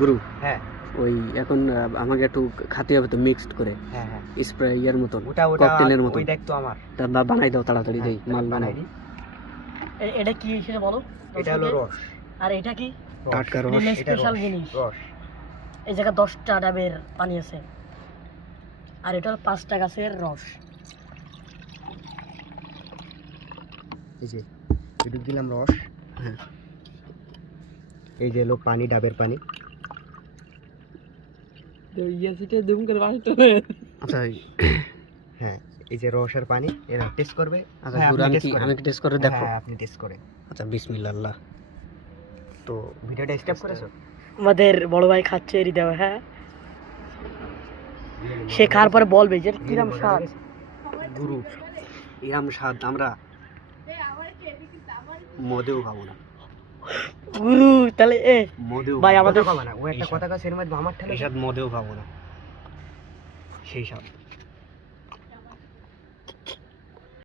গুরু হ্যাঁ ওই এখন আমাকে একটু খাতে হবে তো মিক্সড করে হ্যাঁ হ্যাঁ স্প্রে ইয়ার মতন ওটা ককটেলের মতন ওই দেখ তো আমার তা বানাই দাও তাড়াতাড়ি দেই মাল বানাই দিই। এটা কি সেটা বলো। এটা হলো রস, আর এটা কি? টাটকা রস। এটা এটা স্পেশাল রস, জিনিস। রস। এই জায়গা 10টা ডাবের পানি আছে, আর এটা হলো 5টা গাছের রস। এই যে এটুক দিলাম রস। হ্যাঁ এই যে হলো পানি, ডাবের পানি। আচ্ছা হ্যাঁ এই যে রস আর পানি, এরা টেস্ট করবে। আচ্ছা হ্যাঁ, গুরু আপনি আমি taste কি করেন। আমি টেস্ট করে দেখো। হ্যাঁ আপনি টেস্ট করেন। আচ্ছা বিসমিল্লাহ। তো ভিডিওটা স্টপ করেছো? আমাদের বড় ভাই খাচ্ছে এরই দেওয়া। হ্যাঁ, সে খাওয়ার পরে বলবে যে কিরম স্বাদ। গুরু এরম স্বাদ আমরা মদেও খাবো না। গুরু তাহলে মদেও ভাই খাবো না। আমাদের কথা কবা না, ও একটা কথা কয় সের মধ্যে আমার ঠেলে এই স্বাদ মদেও খাবো না, সেই স্বাদ।